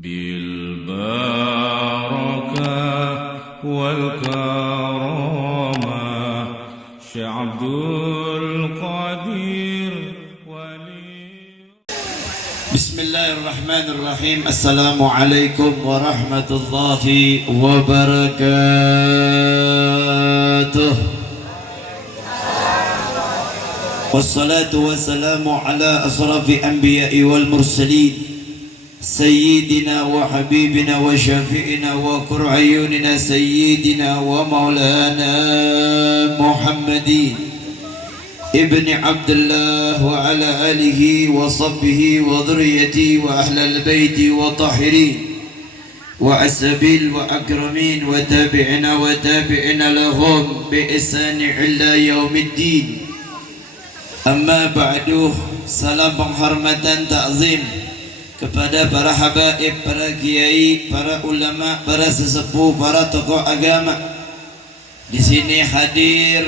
بالبركة والكرامة شيخ عبد القادر بسم الله الرحمن الرحيم. السلام عليكم ورحمة الله وبركاته. والصلاة والسلام على أشرف الأنبياء والمرسلين سيدنا وحبيبنا وشفيعنا وقرة عيوننا سيدنا ومولانا محمد ابن عبد الله وعلى آله وصحبه وذريته وأهل البيت وطاهرين وأسبيل وأكرمين وتابعنا وتابعنا لهم بإحسان إلى يوم الدين. Amma ba'du, salam penghormatan ta'zim kepada para habaib, para kiai, para ulama, para sesepuh, para tokoh agama. Di sini hadir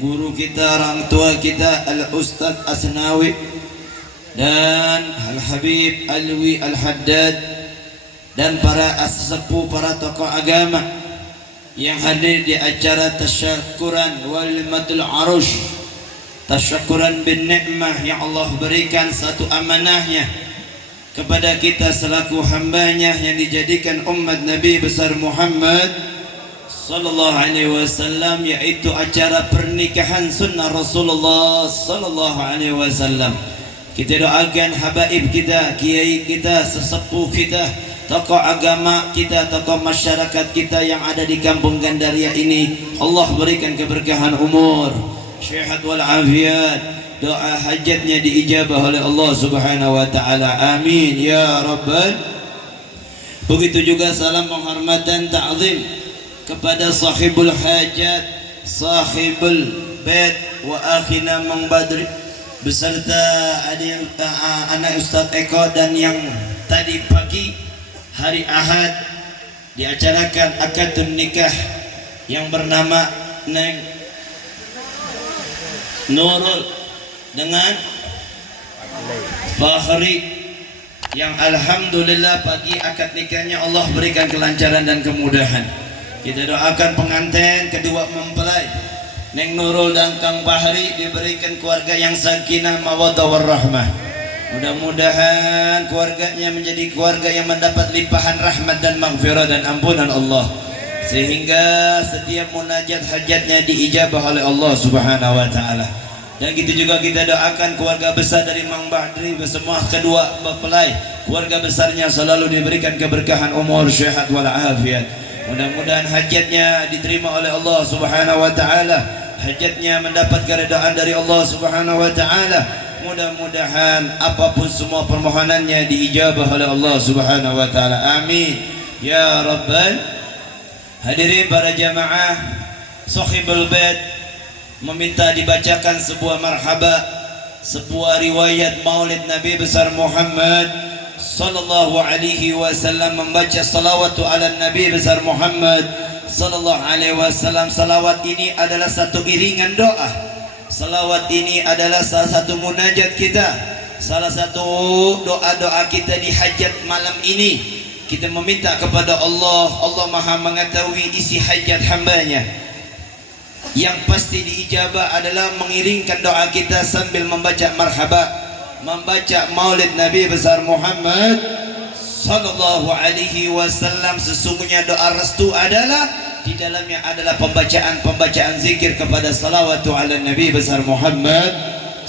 guru kita, orang tua kita Al-Ustadz Asnawi dan Al-Habib Alwi Al-Haddad dan para sesepuh, para tokoh agama yang hadir di acara tasyakuran walimatul arush. Tasyakuran bin ni'mah yang Allah berikan satu amanahnya kepada kita selaku hambanya yang dijadikan umat Nabi besar Muhammad sallallahu alaihi wasallam, yaitu acara pernikahan sunnah Rasulullah sallallahu alaihi wasallam. Kita doakan habaib kita, kiai kita, sesepuh kita, tokoh agama kita, tokoh masyarakat kita yang ada di kampung Gandaria ini, Allah berikan keberkahan umur, syihat wal afiat, doa hajatnya diijabah oleh Allah Subhanahu wa taala. Amin ya rabbal. Begitu juga salam penghormatan ta'zim kepada sahibul hajat, sahibul bait wa akhina Mang Badri beserta anak Ustaz Eko, dan yang tadi pagi hari Ahad diacarakan akadun nikah yang bernama Neng Nurul dengan Fahri, yang alhamdulillah pagi akad nikahnya Allah berikan kelancaran dan kemudahan. Kita doakan pengantin kedua mempelai Neng Nurul dan Kang Fahri diberikan keluarga yang sakinah mawaddah warahmah. Mudah-mudahan keluarganya menjadi keluarga yang mendapat limpahan rahmat dan maghfirah dan ampunan Allah, sehingga setiap munajat hajatnya diijabah oleh Allah Subhanahu wa taala. Dan gitu juga kita doakan keluarga besar dari Mang Badri bersama kedua mempelai, keluarga besarnya selalu diberikan keberkahan umur, syihat wal afiat. Mudah-mudahan hajatnya diterima oleh Allah Subhanahu wa taala, hajatnya mendapat keridhaan dari Allah Subhanahu wa taala. Mudah-mudahan apapun semua permohonannya diijabah oleh Allah Subhanahu wa taala. Amin ya rabbal. Hadirin para jamaah, sahibul bait meminta dibacakan sebuah marhaba, sebuah riwayat maulid Nabi besar Muhammad sallallahu alaihi wasallam, membaca salawatu ala Nabi besar Muhammad sallallahu alaihi wasallam. Salawat ini adalah satu iringan doa, salawat ini adalah salah satu munajat kita, salah satu doa-doa kita di hajat malam ini. Kita meminta kepada Allah, Allah maha mengetahui isi hajat hambanya. Yang pasti diijabah adalah mengiringkan doa kita sambil membaca marhaba, membaca maulid Nabi besar Muhammad sallallahu alaihi wasallam. Sesungguhnya doa restu adalah di dalamnya adalah pembacaan zikir kepada salawatu ala Nabi besar Muhammad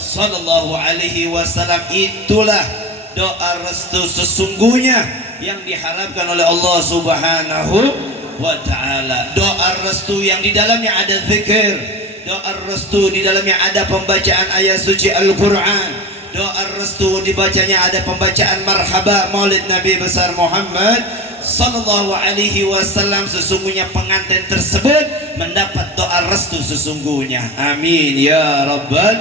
sallallahu alaihi wasallam. Itulah doa restu sesungguhnya yang diharapkan oleh Allah Subhanahu wa ta'ala. Doa restu yang di dalamnya ada zikir, doa restu di dalamnya ada pembacaan ayat suci Al-Quran, doa restu dibacanya ada pembacaan marhaba maulid Nabi besar Muhammad sallallahu alaihi wasallam. Sesungguhnya pengantin tersebut mendapat doa restu sesungguhnya. Amin ya rabbal,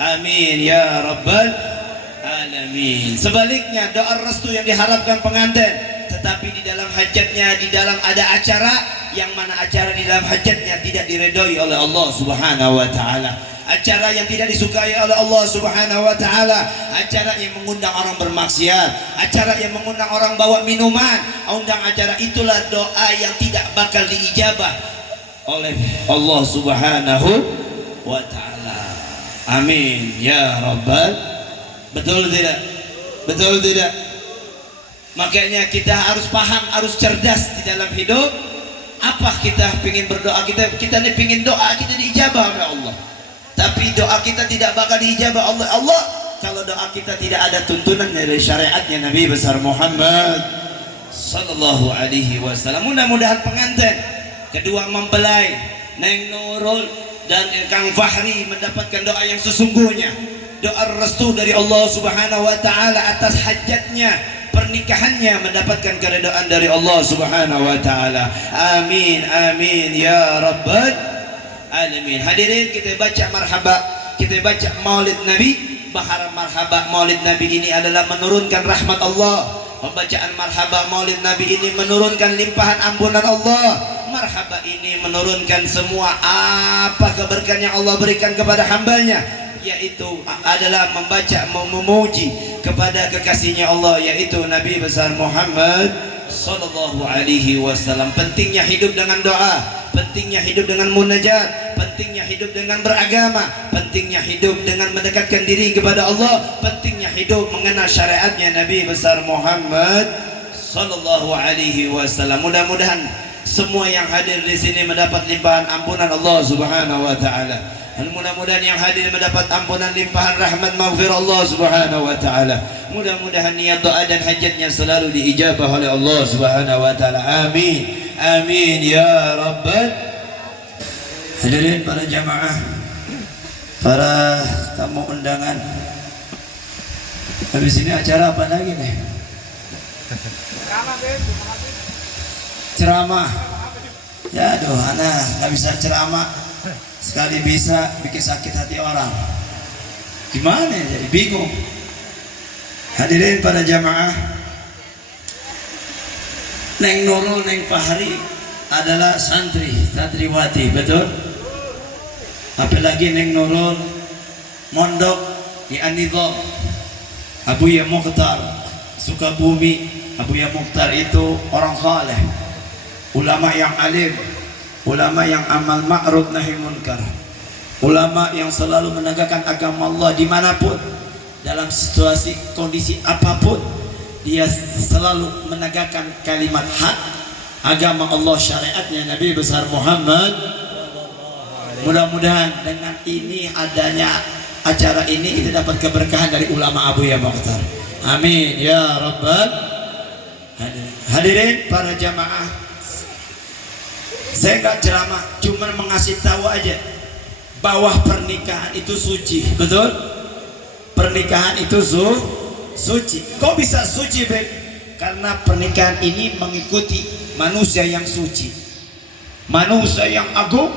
amin ya rabbal alamin. Sebaliknya doa restu yang diharapkan pengantin, tetapi di dalam hajatnya, di dalam ada acara yang mana acara di dalam hajatnya tidak diredoi oleh Allah Subhanahu wa taala. acara yang tidak disukai oleh Allah Subhanahu wa taala, acara yang mengundang orang bermaksiat, acara yang mengundang orang bawa minuman, undang acara itulah doa yang tidak bakal diijabah oleh Allah Subhanahu wa taala. Amin ya rabbal. Betul tidak? Betul tidak? Makanya kita harus paham, harus cerdas di dalam hidup. Apa kita ingin berdoa, kita nih ingin doa kita diijabah oleh Allah. Tapi doa kita tidak bakal diijabah oleh Allah kalau doa kita tidak ada tuntunan dari syariatnya Nabi besar Muhammad sallallahu alaihi wasallam. Mudah-mudahan pengantin kedua mempelai Neng Nurul dan Kang Fahri mendapatkan doa yang sesungguhnya, doa restu dari Allah Subhanahu wa taala atas hajatnya, pernikahannya, mendapatkan keridhaan dari Allah Subhanahu wa taala. Amin amin ya rabbal alamin. Hadirin, kita baca marhaba, kita baca maulid Nabi. Bahara marhaba maulid Nabi ini adalah menurunkan rahmat Allah. Pembacaan marhaba maulid Nabi ini menurunkan limpahan ampunan Allah. Marhaba ini menurunkan semua apa keberkahan yang Allah berikan kepada hambanya, yaitu adalah membaca, memuji kepada kekasihnya Allah, yaitu Nabi besar Muhammad sallallahu alaihi wasallam. Pentingnya hidup dengan doa, pentingnya hidup dengan munajat, pentingnya hidup dengan beragama, pentingnya hidup dengan mendekatkan diri kepada Allah, pentingnya hidup mengenal syariatnya Nabi besar Muhammad sallallahu alaihi wasallam. Mudah-mudahan semua yang hadir di sini mendapat limpahan ampunan Allah Subhanahu wa taala. Dan mudah-mudahan yang hadir mendapat ampunan limpahan rahmat maghfirah Allah Subhanahu wa taala. Mudah-mudahan niat doa dan hajatnya selalu diijabah oleh Allah Subhanahu wa taala. Amin. Amin ya rabbal. Hadirin para jamaah, para tamu undangan. Habis ini acara apa lagi nih? Ceramah. Ya aduh, anak nggak bisa ceramah. Sekali bisa bikin sakit hati orang. Gimana ya, jadi bingung. Hadirin para jamaah, Neng Nurul, Neng Fahri adalah santriwati, betul? Apalagi Neng Nurul mondok di An-Nidham Abuya Mukhtar Sukabumi. Abuya Mukhtar itu orang saleh, ulama yang alim, ulama yang amal ma'ruf nahi munkar, ulama yang selalu menegakkan agama Allah dimanapun, dalam situasi kondisi apapun dia selalu menegakkan kalimat hak, agama Allah, syariatnya Nabi besar Muhammad. Mudah-mudahan dengan ini, adanya acara ini, kita dapat keberkahan dari ulama Abuya Mukhtar. Amin ya rabbal. Hadirin para jamaah, saya nggak ceramah, cuma mengasih tahu aja bahwa pernikahan itu suci, betul? Pernikahan itu suci. Kok bisa suci, Beb? Karena pernikahan ini mengikuti manusia yang suci, manusia yang agung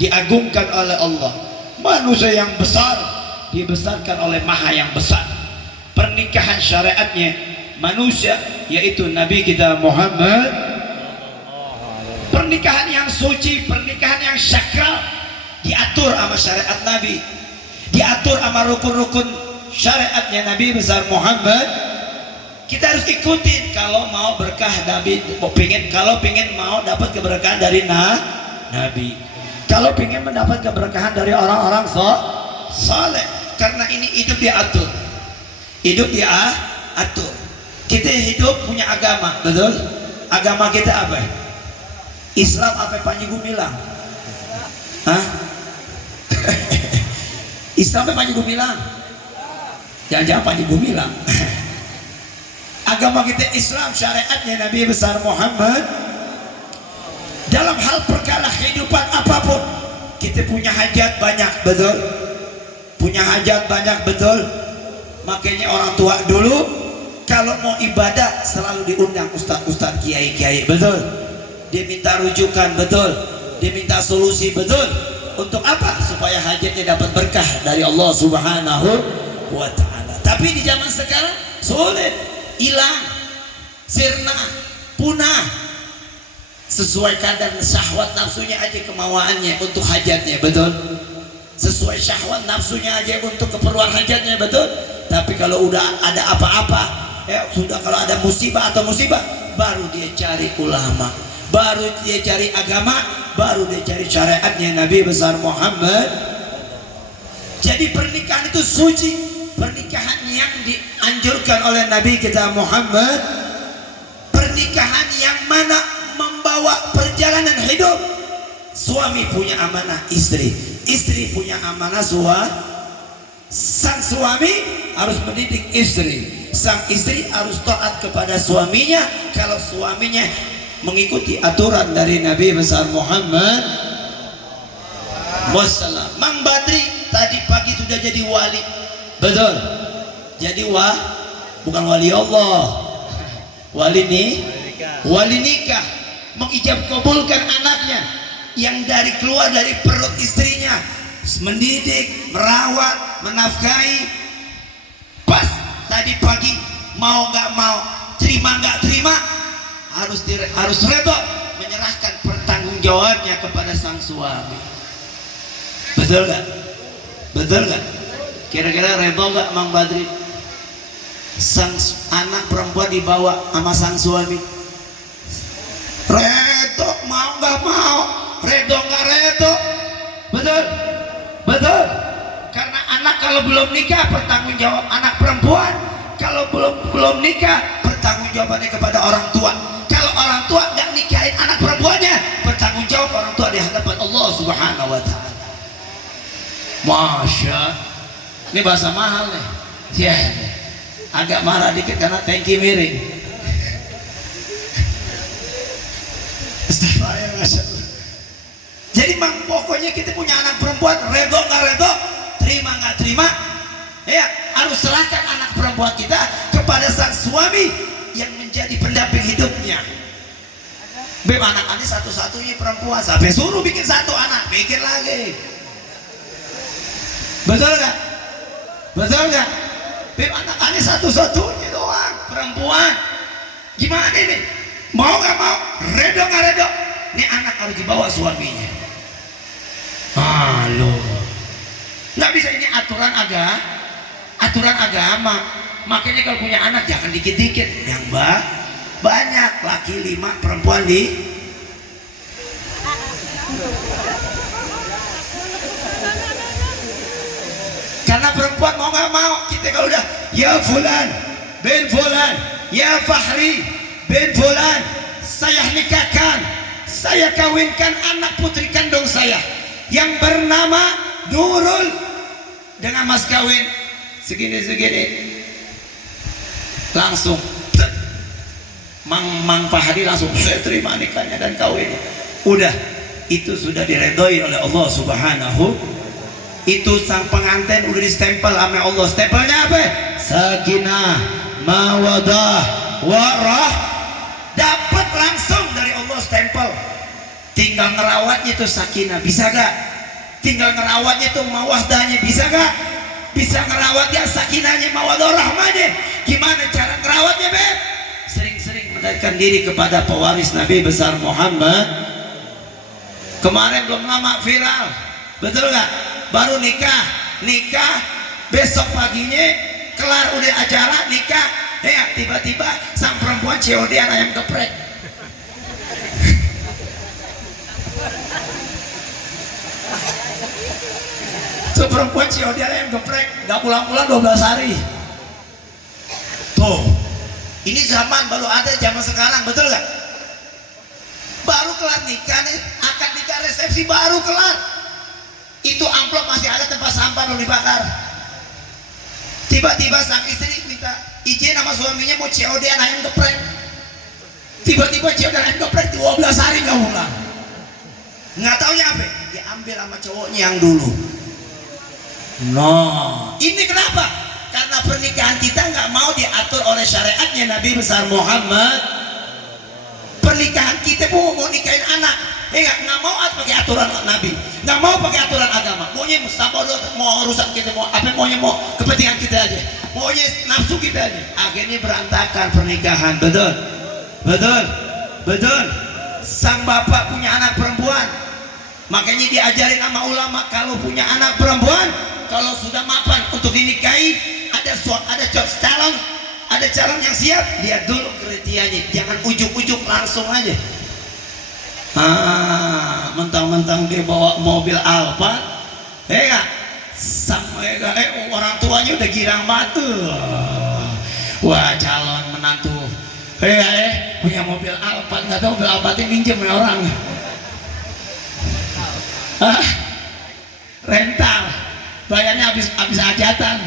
diagungkan oleh Allah, manusia yang besar dibesarkan oleh Maha yang besar. Pernikahan syariatnya manusia, yaitu Nabi kita Muhammad. Pernikahan yang suci, pernikahan yang sakral, diatur sama syariat Nabi, diatur sama rukun-rukun syariatnya Nabi besar Muhammad. Kita harus ikutin kalau mau berkah Nabi, kalau pengen mau dapat keberkahan dari Nabi, kalau pengen mendapat keberkahan dari orang-orang saleh. Karena ini hidup diatur, hidup diatur. Kita hidup punya agama, betul? Agama kita apa? Islam apa Panji Gumilang? Hah? Islam apa Panji Gumilang? Jangan-jangan Panji Gumilang. Agama kita Islam, syariatnya Nabi besar Muhammad. Dalam hal perkara kehidupan apapun, kita punya hajat banyak, betul? Punya hajat banyak, betul? Makanya orang tua dulu kalau mau ibadah selalu diundang ustaz-ustaz, kiai-kiai, betul? Dia minta rujukan, betul? Dia minta solusi, betul? Untuk apa? Supaya hajatnya dapat berkah dari Allah Subhanahu wa ta'ala. Tapi di zaman sekarang sulit, hilang, sirna, punah, sesuai kadar syahwat nafsunya aja, kemauannya untuk hajatnya, betul? sesuai syahwat nafsunya aja untuk keperluan hajatnya, betul. Tapi kalau udah ada apa-apa, sudah kalau ada musibah atau musibah, baru dia cari ulama, baru dia cari agama, baru dia cari syariatnya Nabi besar Muhammad. Jadi pernikahan itu suci, pernikahan yang dianjurkan oleh Nabi kita Muhammad, pernikahan yang mana membawa perjalanan hidup. Suami punya amanah istri, istri punya amanah sang suami harus mendidik istri, sang istri harus taat kepada suaminya kalau suaminya mengikuti aturan dari Nabi besar Muhammad wassalam. Mang Badri tadi pagi sudah jadi wali, betul. Jadi bukan wali Allah, wali nikah, mengijab kabulkan anaknya yang keluar dari perut istrinya, mendidik, merawat, menafkahi. Pas tadi pagi mau nggak mau, terima nggak terima, harus redha menyerahkan pertanggungjawabannya kepada sang suami. Betul nggak? Betul nggak? Kira-kira redha nggak Mang Badri? Sang anak perempuan dibawa sama sang suami. Redha mau nggak mau, redha nggak redha. Betul, betul. Karena anak kalau belum nikah bertanggung jawab anak perempuan. Kalau belum nikah bertanggung jawabannya kepada orang tua. Kalau orang tua nggak nikahin anak perempuannya, bertanggung jawab orang tua di hadapan Allah Subhanahu Wa Taala. Masya, ini bahasa mahal nih. Ya, agak marah dikit karena tangki miring. Jadi pokoknya kita punya anak perempuan, redho nggak redho, terima nggak terima, ya harus serahkan anak perempuan kita kepada sang suami yang menjadi pendamping hidupnya. Beb, anak ini satu-satunya perempuan, sampai suruh bikin satu anak, bikin lagi. Betul nggak? Betul nggak? Beb, anak ini satu-satunya doang perempuan. Gimana ini? Mau nggak mau, redho nggak redho, ini anak harus dibawa suaminya. Halo, nggak bisa, ini aturan agama. Makanya kalau punya anak jangan dikit-dikit, yang banyak, laki 5, perempuan karena perempuan mau nggak mau kita kalau udah ya fulan bin fulan, ya Fahri bin fulan, saya nikahkan, saya kawinkan anak putri kandung saya yang bernama Nurul dengan mas kawin segini, langsung Mang Fahri langsung saya terima nikahnya dan kawin. Udah, itu sudah diredoi oleh Allah Subhanahu. Itu sang pengantin udah distempel sama Allah. Stempelnya apa? Sakinah, mawadah, warah. Dapat langsung dari Allah stempel. Tinggal ngerawatnya itu sakinah, bisa gak? Tinggal ngerawatnya itu mawahdahnya, bisa gak? Bisa ngerawatnya sakinahnya, mawadah, rahmanya. Gimana cara ngerawatnya, Beb? Sering-sering mendekatkan diri kepada pewaris Nabi besar Muhammad. Kemarin belum lama viral, betul gak? Baru nikah, besok paginya kelar udah acara nikah, ya tiba-tiba sang perempuan COD-an ayam geprek. Tuh perempuan COD-an ayam geprek, gak pulang-pulang 12 hari. Tuh, ini zaman baru ada, zaman sekarang, betul gak? Baru kelar nikah nih, akad nikah resepsi baru kelar. Itu amplop masih ada tempat sampah belum dibakar. Tiba-tiba sang istri minta izin sama suaminya mau COD-an ayam geprek. Tiba-tiba COD-an ayam geprek 12 hari gak pulang. Nggak taunya apa? Diambil sama cowoknya yang dulu. Ini kenapa? Karena pernikahan kita nggak mau diatur oleh syariatnya Nabi besar Muhammad. Pernikahan kita mau nikahin anak, nggak mau pakai aturan Nabi, nggak mau pakai aturan agama. Maunya mau rusak kita, mau kepentingan kita aja, maunya nafsu kita aja. Akhirnya berantakan pernikahan. Betul. Sang bapak punya anak perempuan, Makanya diajarin sama ulama kalau punya anak perempuan, kalau sudah mapan untuk dinikahi, ada calon yang siap, lihat dulu kriterianya, jangan ujuk-ujuk langsung aja. Mentang-mentang dia bawa mobil Alphard, orang tuanya udah girang batu. Wah, calon menantu, punya mobil Alphard, nggak tahu mobil Alphard ini minjem ya orang. Rental, bayarnya habis hajatan.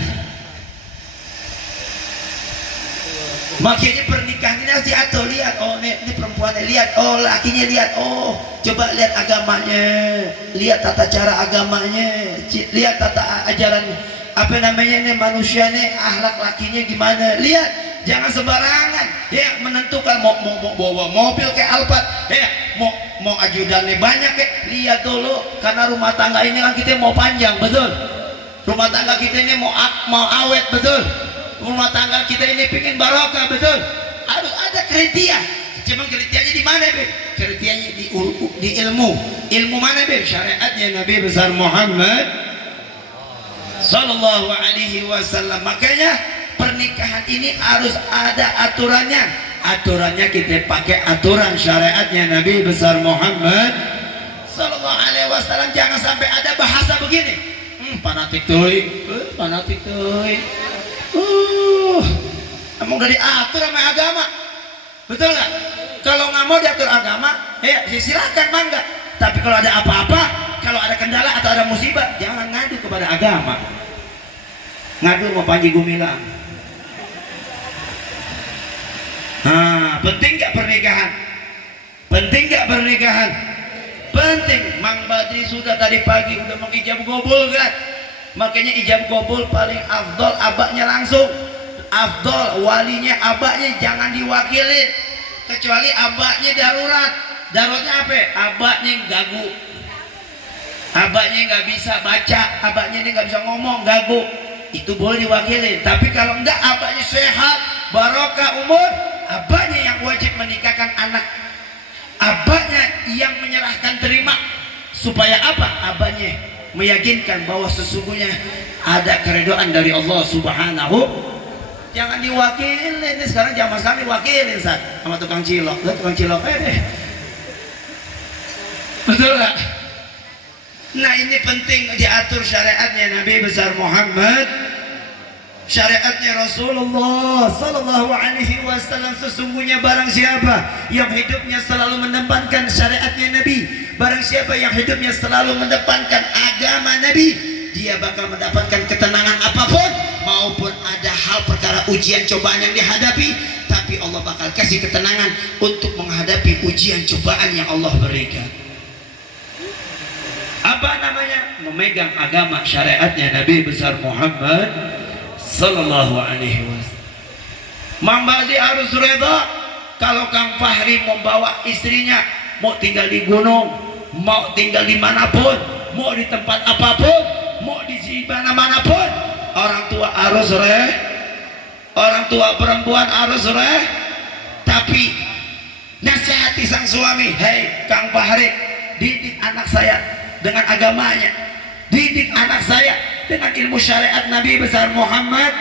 Makanya pernikahan ini harus diatur. Lihat, oh ini perempuannya, lihat, oh lakinya, lihat, oh coba lihat agamanya, lihat tata cara agamanya, lihat tata ajaran apa namanya ini manusia nih, akhlak lakinya gimana. Lihat, jangan sembarangan ya menentukan mau bawa mobil kayak Alphard, mau ajudannya banyak lihat dulu, karena rumah tangga ini kan kita mau panjang, betul. Rumah tangga kita ini mau awet, betul. Rumah tangga kita ini pingin barokah, betul. Harus ada kriteria. Cuma kriterianya di mana, Beb? Kriterianya di ilmu. Ilmu mana, Beb? Syariatnya Nabi besar Muhammad sallallahu alaihi wasallam. Makanya pernikahan ini harus ada aturannya. Aturannya kita pakai aturan syariatnya Nabi besar Muhammad sallallahu alaihi wasallam. Jangan sampai ada bahasa begini. Fanatik tuh. Emang udah diatur sama agama, betul nggak? Kalau nggak mau diatur agama, ya silakan mangga. Tapi kalau ada apa-apa, kalau ada kendala atau ada musibah, jangan ngadu kepada agama. Ngadu mau Panji Gumilang. Penting nggak pernikahan? Penting. Mang Badri sudah tadi pagi udah mengijab gobul kan? Makanya ijab gobul paling afdol abaknya langsung. Afdol walinya abaknya jangan diwakilin, kecuali abaknya darurat. Daruratnya apa? Abaknya gagu, abaknya nggak bisa baca, abaknya ini nggak bisa ngomong, gagu, itu boleh diwakilin. Tapi kalau enggak, abaknya sehat, barokah umur, abaknya yang wajib menikahkan anak, abaknya yang menyerahkan terima. Supaya apa? Abaknya meyakinkan bahwa sesungguhnya ada keridhaan dari Allah Subhanahu. Jangan diwakilin. Ini sekarang zaman sekarang diwakilin sama tukang cilok. Tukang cilok deh. Betul nggak? Nah, ini penting diatur syariatnya Nabi besar Muhammad, syariatnya Rasulullah sallallahu alaihi wasallam. Sesungguhnya barang siapa yang hidupnya selalu mendepankan syariatnya Nabi, barang siapa yang hidupnya selalu mendepankan agama Nabi, dia bakal mendapatkan ketenangan apapun, maupun ada hal perkara ujian cobaan yang dihadapi, tapi Allah bakal kasih ketenangan untuk menghadapi ujian cobaan yang Allah berikan. Apa namanya? Memegang agama syariatnya Nabi besar Muhammad sallallahu alaihi wasallam. Mang Baldi harus reda kalau Kang Fahri membawa istrinya mau tinggal di gunung, mau tinggal di manapun, mau di tempat apapun, mau di mana-manapun, orang tua harus orang tua perempuan harus tapi nasihati sang suami, hei Kang Fahri, didik anak saya dengan agamanya, didik anak saya dengan ilmu syariat Nabi besar Muhammad.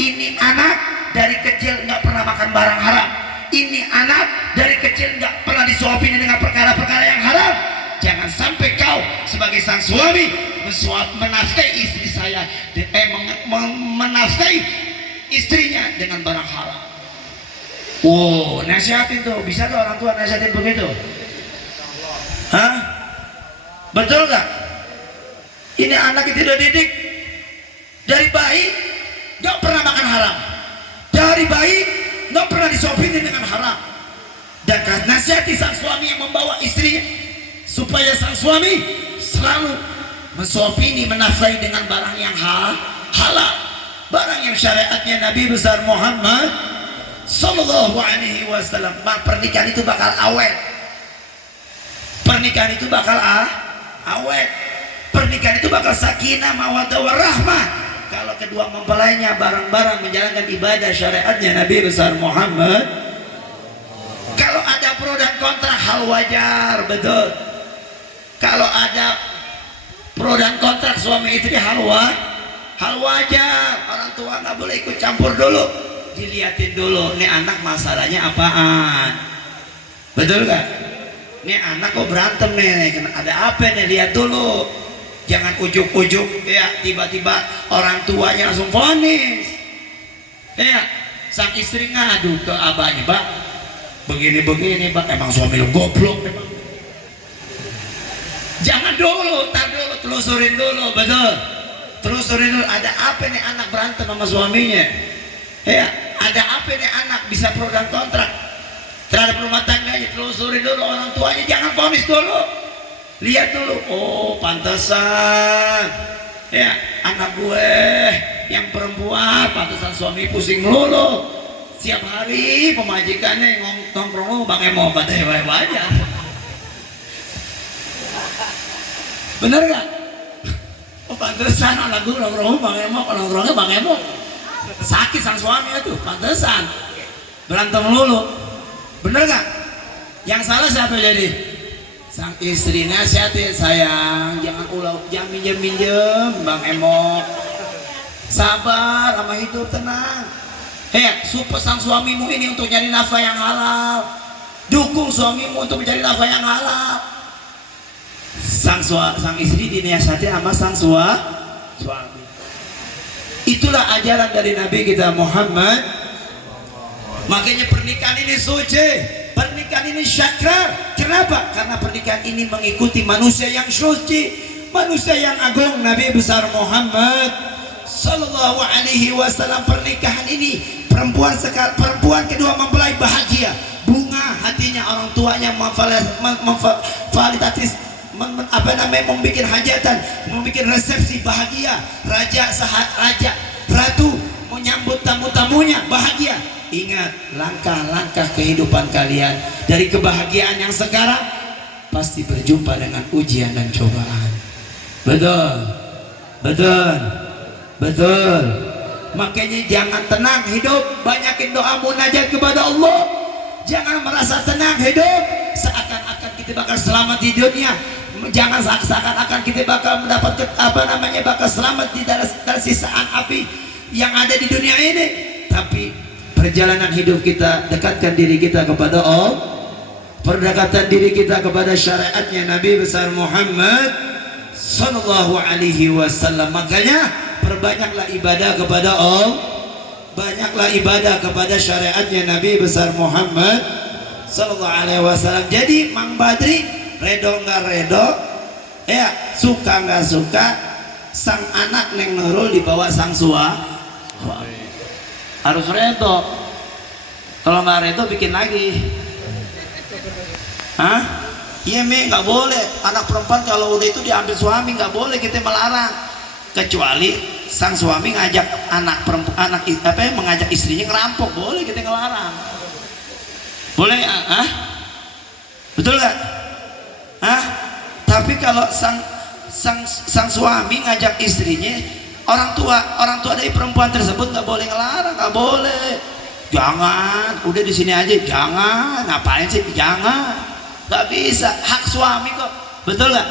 Ini anak dari kecil nggak pernah makan barang haram, ini anak dari kecil nggak pernah disuapin dengan perkara-perkara yang haram. Jangan sampai kau sebagai sang suami menafkahi istri saya, menafkahi istrinya dengan barang haram. Wow, nasihatin tuh, bisa tuh orang tua nasihatin begitu? Hah? Betul gak? Ini anak itu udah didik dari bayi gak pernah makan haram, dari bayi gak pernah disuapin dengan haram. Dan nasihati sang suami yang membawa istrinya supaya sang suami selalu mensuapini, menafkahi dengan barang yang halal, barang yang syariatnya Nabi besar Muhammad sallallahu alaihi wasallam. Pernikahan itu bakal awet, pernikahan itu bakal awet, pernikahan itu bakal sakinah mawaddah warahmah kalau kedua mempelainya bareng-bareng menjalankan ibadah syariatnya Nabi besar Muhammad. Kalau ada pro dan kontra hal wajar, betul. Kalau ada pro dan kontrak suami istri hal wajar. Orang tua nggak boleh ikut campur dulu, diliatin dulu nih anak masalahnya apaan, betul gak? Nih anak kok berantem nih, ada apa nih, lihat dulu. Jangan ujuk-ujuk ya tiba-tiba orang tuanya langsung vonis ya, sang istri ngadu ke abahnya, Pak begini-begini Pak, emang suami lu goblok emang. Jangan dulu, tar dulu, telusurin dulu, betul, telusurin dulu ada apa nih anak berantem sama suaminya ya, ada apa nih anak bisa pro dan kontrak terhadap rumah tangganya. Telusurin dulu orang tuanya, jangan vonis dulu, lihat dulu. Oh pantesan ya anak gue yang perempuan, pantesan suami pusing melulu siap hari pemajikannya nongkrong lu Bang Emo pada hewa-hewa. Bener gak? Oh pantesan anak gue nongkrong Bang Emo, nongkrongnya Bang Emo sakit sang suami itu, pantesan berantem melulu. Bener gak? Yang salah siapa jadi? Sang istri. Nasihatin, sayang jangan ulau, jangan minjem Bang Emo, sabar sama hidup, tenang. Support sang suamimu ini untuk nyari nafkah yang halal, dukung suamimu untuk mencari nafkah yang halal. Sang istri dinasihati sama sang suami. Itulah ajaran dari Nabi kita Muhammad. Makanya pernikahan ini suci, pernikahan ini syakrar. Kenapa? Karena pernikahan ini mengikuti manusia yang suci, manusia yang agung, Nabi besar Muhammad Sallallahu Alaihi Wasallam. Pernikahan ini perempuan kedua mempelai bahagia, bunga hatinya orang tuanya memfasilitasi membuat hajatan, membuat resepsi bahagia, raja ratu menyambut tamu-tamunya bahagia. Ingat langkah-langkah kehidupan kalian dari kebahagiaan yang sekarang pasti berjumpa dengan ujian dan cobaan. Betul. Makanya jangan tenang hidup, banyakin doa munajat kepada Allah. Jangan merasa tenang hidup seakan-akan kita bakal selamat di dunia. Jangan seakan-akan kita bakal mendapatkan bakal selamat dari sisaan api yang ada di dunia ini. Tapi perjalanan hidup kita, dekatkan diri kita kepada Allah, perdekatan diri kita kepada syariatnya Nabi besar Muhammad Sallallahu Alaihi Wasallam. Makanya perbanyaklah ibadah kepada Allah, banyaklah ibadah kepada syariatnya Nabi besar Muhammad Sallallahu Alaihi Wasallam. Jadi Mang Badri redo nggak redo ya, suka nggak suka, sang anak Neng Nurul dibawa sang suami harus redo. Kalau nggak redo bikin lagi. Iya Mi, nggak boleh anak perempuan kalau udah itu diambil suami, nggak boleh kita melarang, kecuali sang suami ngajak mengajak istrinya ngerampok, boleh kita ngelarang, boleh. Betul nggak? Tapi kalau sang suami ngajak istrinya, orang tua dari perempuan tersebut nggak boleh ngelarang, nggak boleh. Jangan, udah di sini aja, jangan, ngapain sih, jangan, nggak bisa, hak suami kok, betul nggak?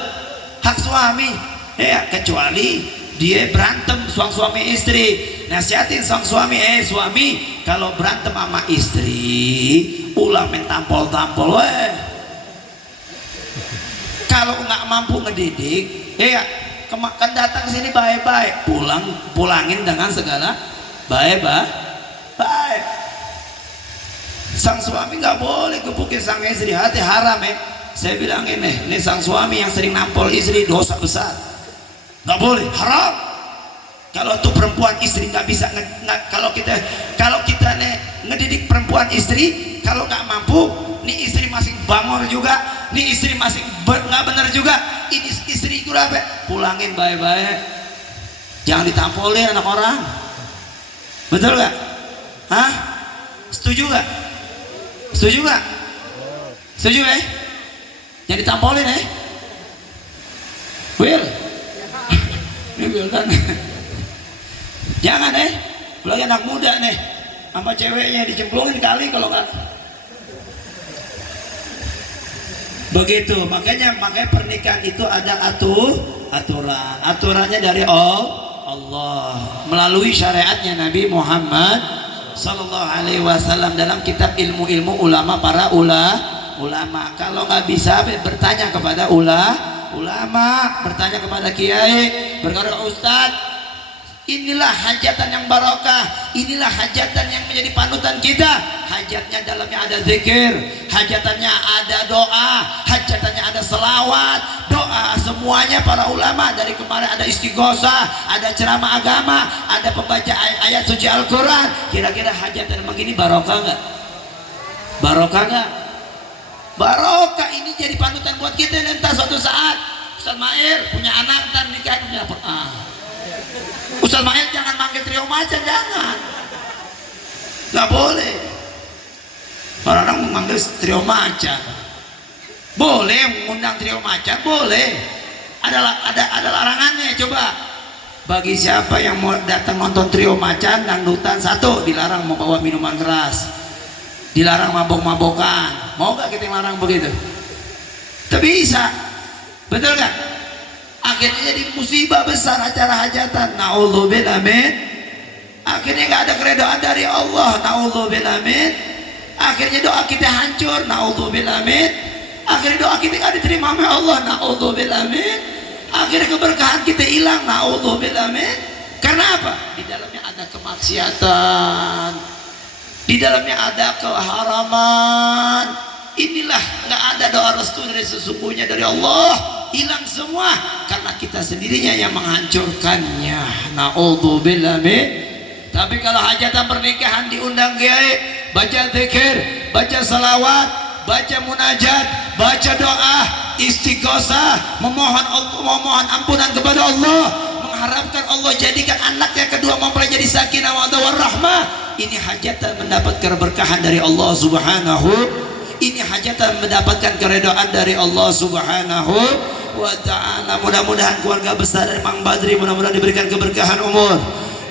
Hak suami, ya, kecuali dia berantem suami istri, nasihatin sang suami, suami kalau berantem sama istri, ulah main tampol-tampol, kalau nggak mampu ngedidik, ya kan datang ke sini baik-baik, pulangin dengan segala baik. Sang suami nggak boleh gebukin sang istri, hati haram ya. Saya bilangin nih sang suami yang sering nampol istri dosa besar, nggak boleh, haram. Kalau tuh perempuan istri nggak bisa, kalau kita ngedidik perempuan istri, kalau nggak mampu, nih istri masih bangor juga, nih istri masih nggak benar juga, ini istri itu apa? Pulangin baik-baik, jangan ditampolin anak orang, betul nggak? Setuju nggak? Setuju nggak? Setuju jangan ditampolin Will. Ini Will kan. Jangan apalagi anak muda nih sama ceweknya dicemplungin kali kalau nggak. Begitu, makanya pernikahan itu ada aturannya dari Allah melalui syariatnya Nabi Muhammad Sallallahu Alaihi Wasallam dalam kitab ilmu ulama para ulama. Kalau nggak bisa bertanya kepada ulama, bertanya kepada kiai, berkata ustadz, inilah hajatan yang barokah, inilah hajatan yang menjadi panutan kita. Hajatnya dalamnya ada zikir, hajatannya ada doa, hajatannya ada selawat, doa semuanya para ulama. Dari kemarin ada istighosah, ada ceramah agama, ada pembaca ayat suci Al-Quran. Kira-kira hajatan begini barokah nggak? Barokah nggak? Barokah, ini jadi panutan buat kita. Entah suatu saat Ustaz Mair punya anak, ntar nikah punya apa? Ustaz Mail jangan manggil trio macan, jangan, nggak boleh. Orang memanggil trio macan boleh, mengundang trio macan boleh, ada larangannya. Coba bagi siapa yang mau datang nonton trio macan dangdutan, satu, dilarang membawa minuman keras, dilarang mabok-mabokan. Mau gak kita yang larang begitu? Tak bisa, betul gak? Akhirnya jadi musibah besar acara hajatan. Na'udzubillah min. Akhirnya nggak ada keredaan dari Allah. Na'udzubillah min. Akhirnya doa kita hancur. Na'udzubillah min. Akhirnya doa kita nggak diterima oleh Allah. Na'udzubillah min. Akhirnya keberkahan kita hilang. Na'udzubillah min. Karena apa? Di dalamnya ada kemaksiatan, di dalamnya ada keharaman. Inilah nggak ada doa restu dari sesungguhnya dari Allah, hilang semua karena kita sendirinya yang menghancurkannya. Na'udzubillah min. Tapi kalau hajatan pernikahan diundang kiai, baca zikir, baca salawat, baca munajat, baca doa, istighosah, memohon ampunan kepada Allah, mengharapkan Allah jadikan anaknya kedua mempelai jadi sakinah mawaddah warahmah. Ini hajatan mendapat keberkahan dari Allah Subhanahu. Ini hajatan mendapatkan keredaan dari Allah Subhanahu wa ta'ala. Mudah-mudahan keluarga besar dari Mang Badri mudah-mudahan diberikan keberkahan umur,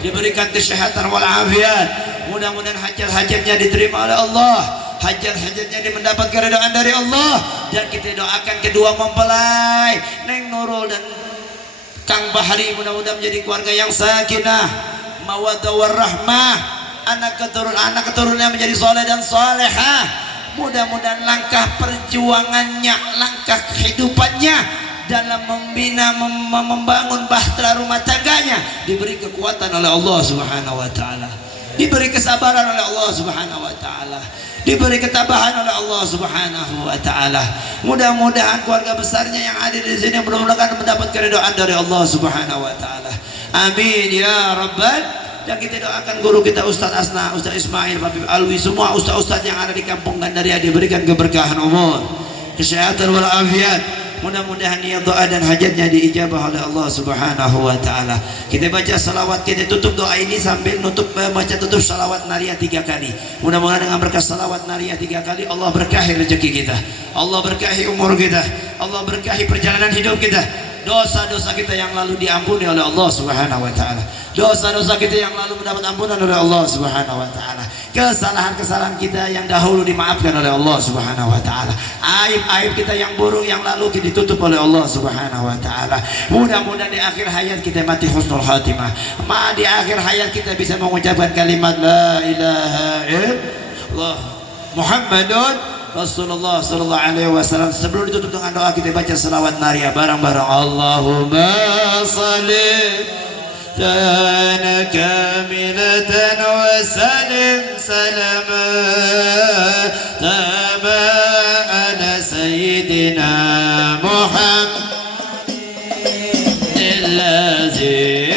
diberikan kesehatan walafiat. Mudah-mudahan hajat-hajatnya diterima oleh Allah, hajat-hajatnya mendapat keredaan dari Allah. Dan kita doakan kedua mempelai Neng Nurul dan Kang Bahri mudah-mudahan menjadi keluarga yang sakinah mawaddah warahmah. Anak keturunannya menjadi soleh dan solehah. Mudah-mudahan langkah perjuangannya, langkah kehidupannya dalam membina, membangun bahtera rumah tangganya diberi kekuatan oleh Allah Subhanahu wa ta'ala, diberi kesabaran oleh Allah Subhanahu wa ta'ala, diberi ketabahan oleh Allah Subhanahu wa ta'ala. Mudah-mudahan keluarga besarnya yang hadir di sini mudah-mudahan mendapat keridhaan dari Allah Subhanahu wa ta'ala. Amin ya rabbal. Dan kita doakan guru kita Ustaz Asna, Ustaz Ismail, Habib Alwi, semua ustaz-ustaz yang ada di kampung Gandaria diberikan keberkahan umur, kesehatan walafiat. Mudah-mudahan niat doa dan hajatnya diijabah oleh Allah Subhanahu wa ta'ala. Kita baca salawat, kita tutup doa ini sambil baca tutup salawat nariyah 3 kali. Mudah-mudahan dengan berkah salawat nariyah 3 kali Allah berkahi rezeki kita, Allah berkahi umur kita, Allah berkahi perjalanan hidup kita. Dosa-dosa kita yang lalu diampuni oleh Allah Subhanahu wa ta'ala. Dosa-dosa kita yang lalu mendapat ampunan oleh Allah Subhanahu wa ta'ala. Kesalahan-kesalahan kita yang dahulu dimaafkan oleh Allah Subhanahu wa ta'ala. Aib-aib kita yang buruk yang lalu kita ditutup oleh Allah Subhanahu wa ta'ala. Mudah-mudahan di akhir hayat kita mati husnul khatimah. Di akhir hayat kita bisa mengucapkan kalimat la ilaha illallah Muhammadun Rasulullah sallallahu alaihi wasallam. Sebelum ditutup dengan doa kita baca selawat nariyah bareng-bareng. Allahumma shalli sana kamilatan wa salim salamatan ala sayyidina Muhammadin allazi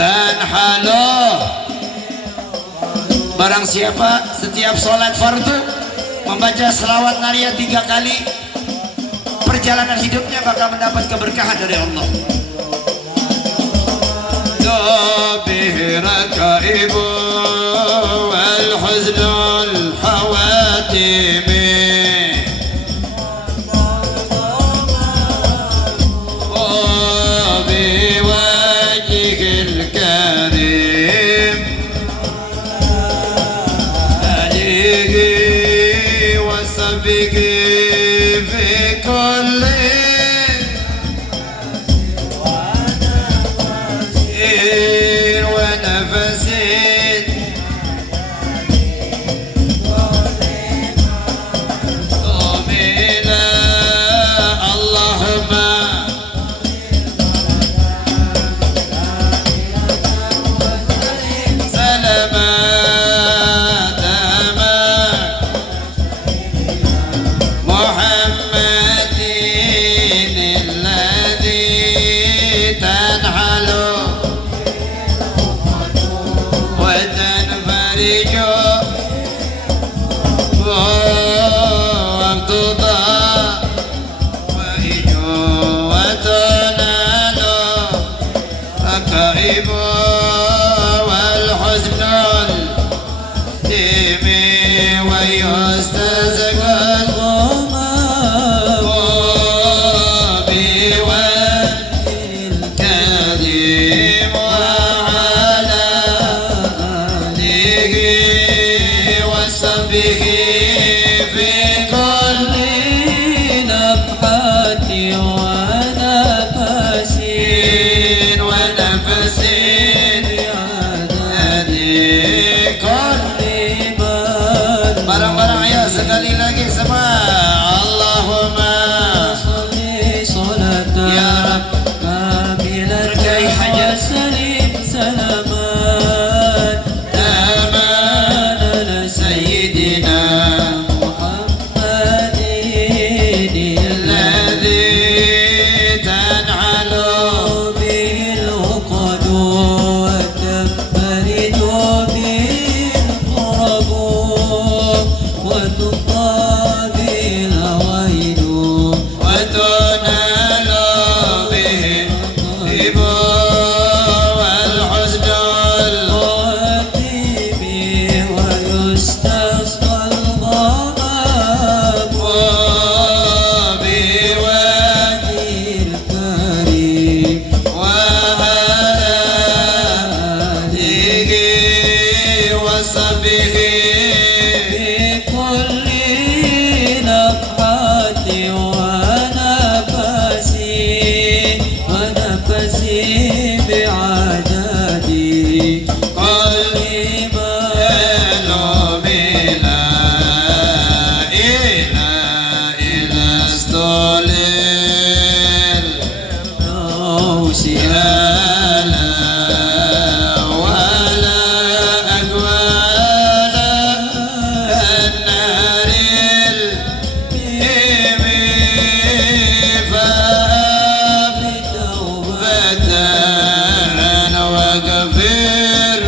tanhalu. Barang siapa setiap sholat fardu membaca selawat nariyah 3 kali, perjalanan hidupnya bakal mendapat keberkahan dari Allah. Bihi rakaibu wal huznul hawatimi bi wajhil karim alihi وصحبه في كل ونفس طمنا اللهم سلامات محمد الذي تنحل وتنفرج وتضاء وهج وتنال ركائب والحزن الدم ويستزكى الغمام بالكريم وعلى آله وصحبه في كل نفحة ونفس barang-barang ya sekali lagi semua Allahumma صلي صلاة ya Rabb كاملة berkahi hajat وسلم سلاما تاما على sayyidina محمد الذي تنعل به العقد وتنفرد به الكرب وتقى به العوائد وتنال به الربا والحزن الغاتب ويستسقى الغمام وبوجه الكريم وعلى آله وصحبه بكل نفحة ونفس بعدد قل ما قالوا بلا إله إلا استولل نوسها لا ولا أقوال النار الإم بتوبة فتان وكفر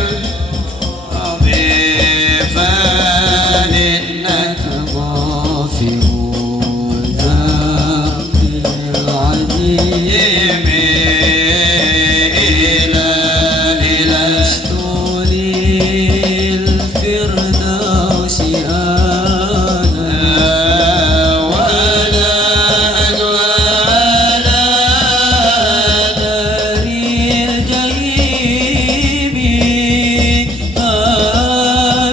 فإنك غافر ذنب العظيم إلى استولي الفردوس آنا ولا أقوال نار الجحيم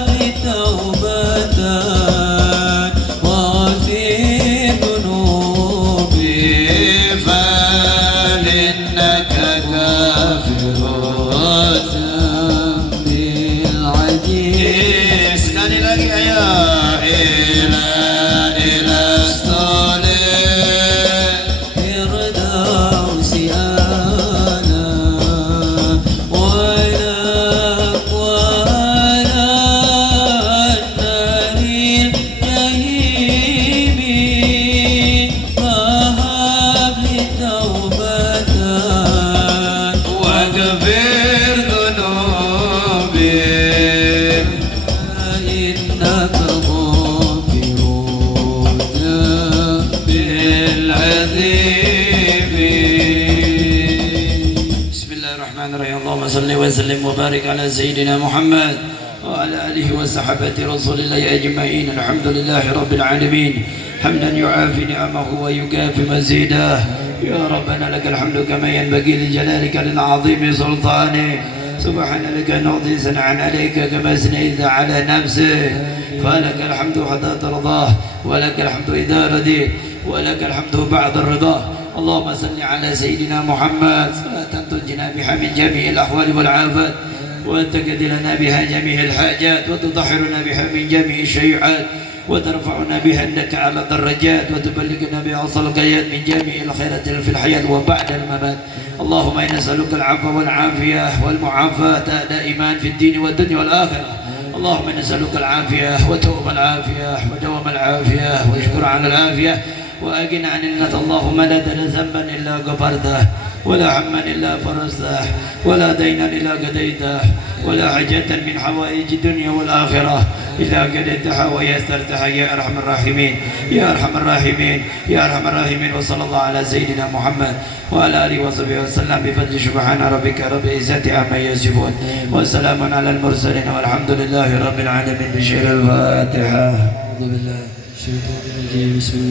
بتوبة وغفر ذنوبي فإنك كافر بالعجيب sekali lagi ayo ila stolil فردوس آنا ولك وعلى النار الجحيم فهب لي توبة واغفر ذنوبي فإنك غافر بالعذيب بسم الله الرحمن الرحيم اللهم صل وسلم وبارك على سيدنا محمد وعلى آله وصحبه رسول الله أجمعين الحمد لله رب العالمين حمدا يعافي نعمه ويكافي مزيده يا ربنا لك الحمد كما ينبغي لجلالك للعظيم سلطانه سبحان لك نعطي ثناء عليك كما أثنيت على نفسك فلك الحمد حتى ترضاه ولك الحمد إذا رضيت ولك الحمد بعد الرضا. اللهم صل على سيدنا محمد صلاة تنجنا بها من جميع الأحوال والعافات وتقضي لنا بها جميع الحاجات وتطهرنا بها من جميع الشيئات وترفعنا بها عندك على الدرجات وتبلغنا بها أقصى الغايات من جميع الخيرات في الحياة وبعد الممات. اللهم إنا نسألك العفو والعافية والمعافاة دائما في الدين والدنيا والآخرة. اللهم إنا نسألك العافية وتوب العافية ودوام العافية وشكر على العافية وأجن عن النت. اللهم لا تدع ذنبا إلا غفرته ولا هما إلا فرجته ولا دينا إلا قضيته ولا حاجة من حوائج الدنيا والآخرة إلا قضيتها ويسرتها يا أرحم الراحمين يا أرحم الراحمين يا أرحم الراحمين. وصلى الله على سيدنا محمد وعلى آله وصحبه وسلم بفضل سبحان ربك رب العزة عما يصفون وسلام على المرسلين والحمد لله رب العالمين. بشير الفاتحة. أعوذ بالله من الشيطان الرجيم. بسم الله